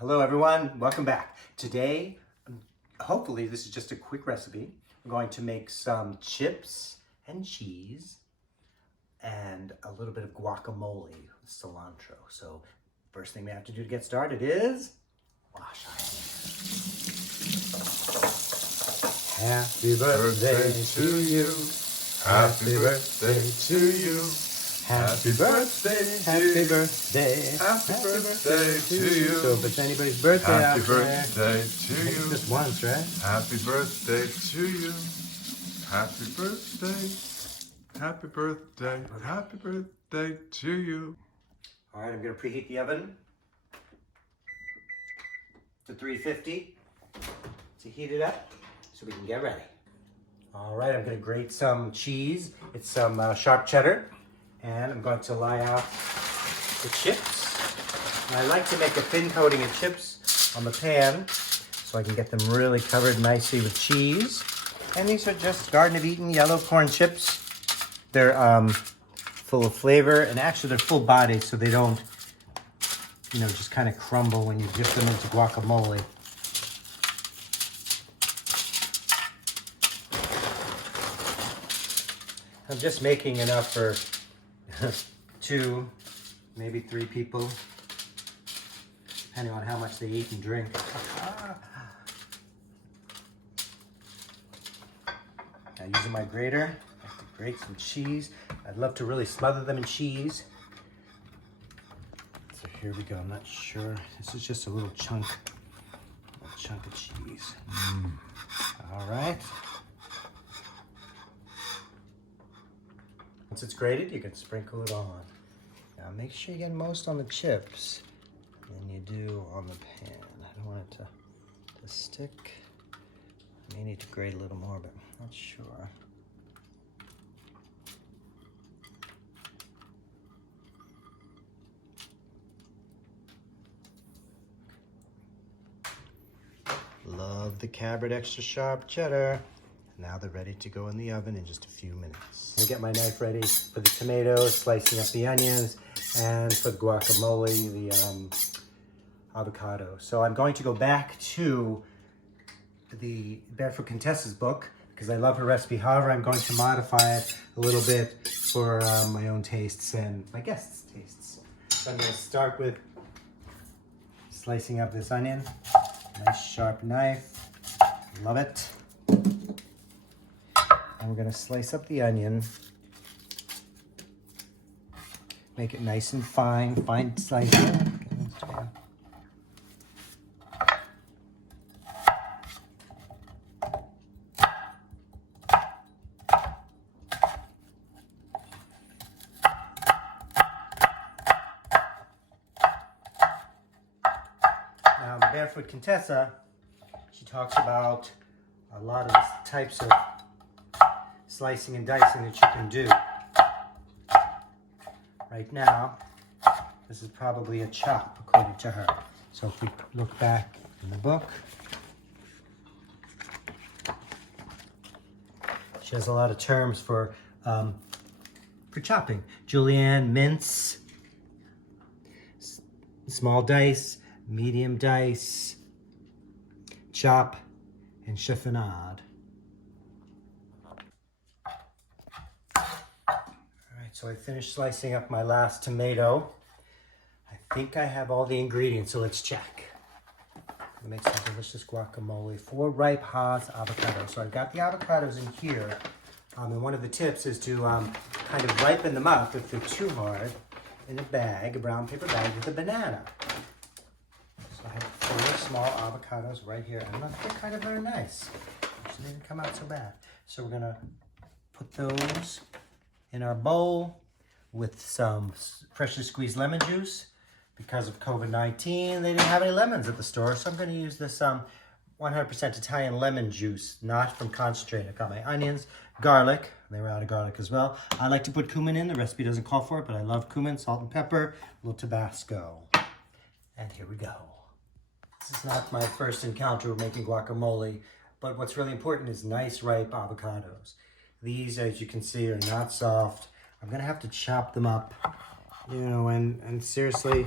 Hello everyone, welcome back. Today, hopefully this is just a quick recipe. I'm going to make some chips and cheese and a little bit of guacamole with cilantro. So first thing we have to do to get started is wash our hands. Happy birthday to you. Happy birthday to you. Happy birthday, happy birthday, Happy birthday to you. So if it's anybody's birthday Happy out there, birthday to maybe you. just once, right? Happy birthday to you. Happy birthday. Happy birthday. Happy birthday to you. All right, I'm gonna preheat the oven to 350 to heat it up so we can get ready. All right, I'm gonna grate some cheese. It's some sharp cheddar, and I'm going to lay out the chips. And I like to make a thin coating of chips on the pan so I can get them really covered nicely with cheese. And these are just Garden of Eden yellow corn chips. They're full of flavor, and actually they're full bodied so they don't, just kind of crumble when you dip them into guacamole. I'm just making enough for 2, maybe 3 people, depending on how much they eat and drink. Now using my grater, I have to grate some cheese. I'd love to really smother them in cheese. So here we go. I'm not sure. This is just a little chunk of cheese. All right. Once it's grated, you can sprinkle it on. Now make sure you get most on the chips than you do on the pan. I don't want it to stick. I may need to grate a little more, but I'm not sure. Love the Cabot extra sharp cheddar. Now they're ready to go in the oven in just a few minutes. I get my knife ready for the tomatoes, slicing up the onions, and for the guacamole, the avocado. So I'm going to go back to the Barefoot Contessa's book because I love her recipe. However, I'm going to modify it a little bit for my own tastes and my guests' tastes. So I'm going to start with slicing up this onion. Nice sharp knife. Love it. And we're going to slice up the onion. Make it nice and fine slicing. Now, the Barefoot Contessa, she talks about a lot of the types of slicing and dicing that you can do. Right now, this is probably a chop, according to her. So if we look back in the book, she has a lot of terms for chopping. Julienne, mince, small dice, medium dice, chop, and chiffonade. So I finished slicing up my last tomato. I think I have all the ingredients, so let's check. I'm gonna make some delicious guacamole. 4 ripe Haas avocados. So I've got the avocados in here. And one of the tips is to kind of ripen them up if they're too hard in a bag, a brown paper bag with a banana. So I have 4 small avocados right here. And they're kind of very nice. They didn't come out so bad. So we're gonna put those in our bowl with some freshly squeezed lemon juice. Because of COVID-19, they didn't have any lemons at the store, so I'm going to use this 100% Italian lemon juice, not from concentrate. I've got my onions, garlic. They were out of garlic as well. I like to put cumin in. The recipe doesn't call for it, but I love cumin, salt and pepper, a little Tabasco. And here we go. This is not my first encounter with making guacamole, but what's really important is nice ripe avocados. These, as you can see, are not soft. I'm gonna have to chop them up, and seriously,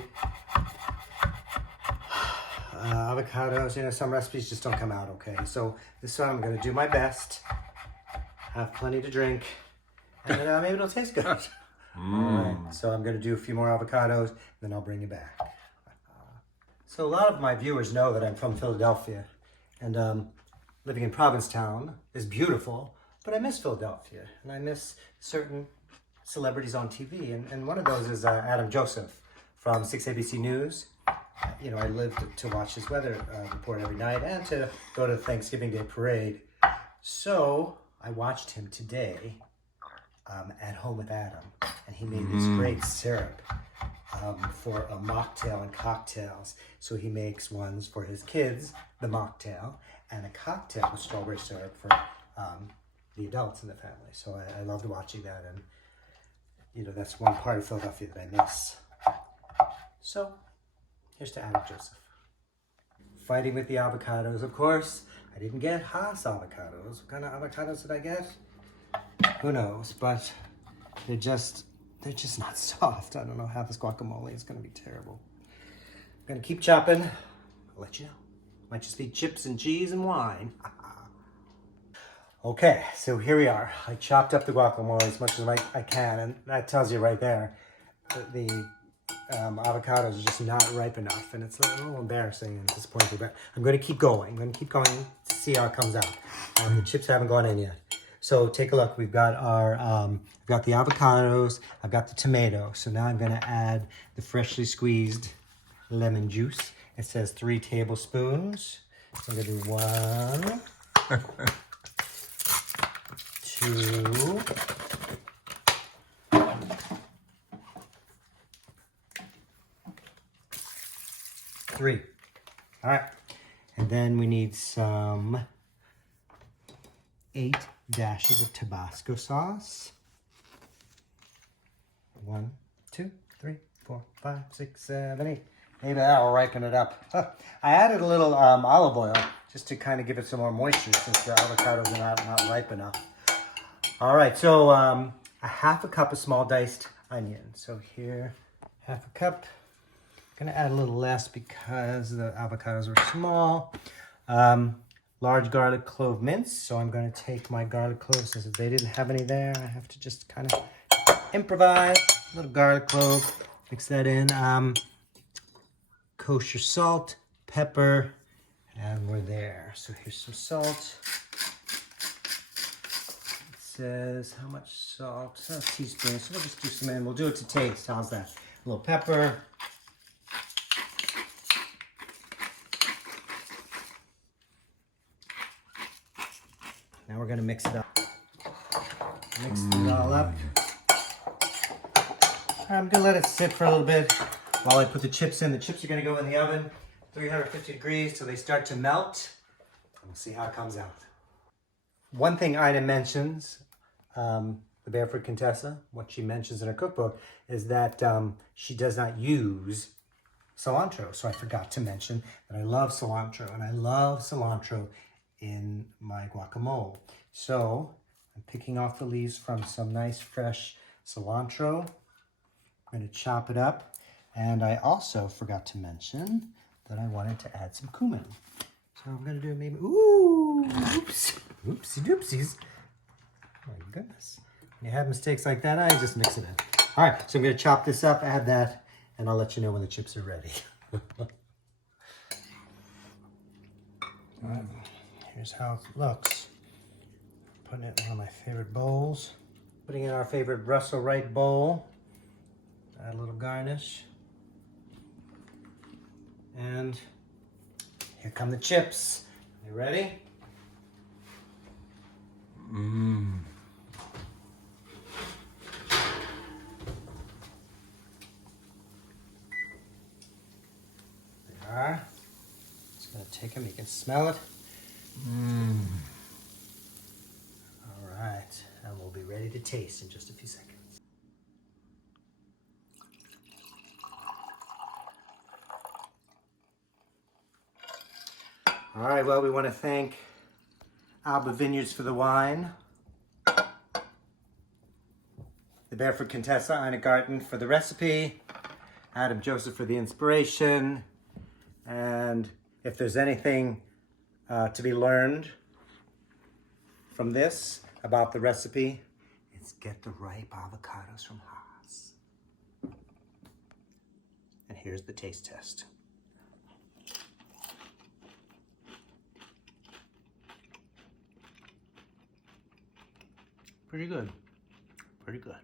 avocados, you know, some recipes just don't come out okay. So this one I'm gonna do my best, have plenty to drink, and maybe it'll taste good. All right, so I'm gonna do a few more avocados, then I'll bring you back. So a lot of my viewers know that I'm from Philadelphia, and living in Provincetown is beautiful, but I miss Philadelphia, and I miss certain celebrities on TV, and one of those is Adam Joseph from 6 ABC News. You know, I lived to watch his weather report every night and to go to the Thanksgiving Day parade. So I watched him today at home with Adam, and he made this great syrup for a mocktail and cocktails. So he makes ones for his kids, the mocktail, and a cocktail with strawberry syrup for the adults in the family. So I loved watching that, and you know, that's one part of Philadelphia that I miss. So here's to Adam Joseph. Fighting with the avocados, of course. I didn't get Haas avocados. What kind of avocados did I get? Who knows? But they're just not soft. I don't know how this guacamole is going to be terrible. I'm going to keep chopping. I'll let you know. Might just be chips and cheese and wine. Okay, so here we are. I chopped up the guacamole as much as I can, and that tells you right there that the avocados are just not ripe enough, and it's a little embarrassing and disappointing, but I'm going to keep going. I'm going to keep going to see how it comes out. The chips haven't gone in yet. So take a look. We've got our, I've got the avocados, I've got the tomato. So now I'm going to add the freshly squeezed lemon juice. It says 3 tablespoons. So I'm going to do 1, 2, 3. All right. And then we need some 8 dashes of Tabasco sauce. 1, 2, 3, 4, 5, 6, 7, 8. Maybe that'll ripen it up. I added a little olive oil just to kind of give it some more moisture since the avocados are not ripe enough. All right, so a half a cup of small diced onion. So here, half a cup. I'm gonna add a little less because the avocados are small. Large garlic clove mince. So I'm gonna take my garlic cloves since they didn't have any there. I have to just kind of improvise. A little garlic clove, mix that in. Kosher salt, pepper, and we're there. So here's some salt. It says how much salt? A teaspoon. So we'll just do some in. We'll do it to taste. How's that? A little pepper. Now we're gonna mix it up. Mix it all up. I'm gonna let it sit for a little bit while I put the chips in. The chips are gonna go in the oven, 350 degrees, till they start to melt. We'll see how it comes out. One thing Ina mentions, the Barefoot Contessa, what she mentions in her cookbook is that she does not use cilantro. So I forgot to mention that I love cilantro, and I love cilantro in my guacamole. So I'm picking off the leaves from some nice fresh cilantro. I'm going to chop it up, and I also forgot to mention that I wanted to add some cumin. So I'm going to do maybe, oops, oopsie doopsies. Oh my goodness. When you have mistakes like that, I just mix it in. All right, so I'm going to chop this up, add that, and I'll let you know when the chips are ready. All right. Here's how it looks. Putting it in one of my favorite bowls. Putting in our favorite Brussels Right bowl. Add a little garnish. And here come the chips. You ready? Mmm. There they are. Just gonna take them. You can smell it. Mmm. All right, and we'll be ready to taste in just a few seconds. All right, well, we want to thank Alba Vineyards for the wine, the Barefoot Contessa, Ina Garten for the recipe, Adam Joseph for the inspiration, and If there's anything to be learned from this about the recipe, it's get the ripe avocados from Haas. And here's the taste test. Pretty good. Pretty good.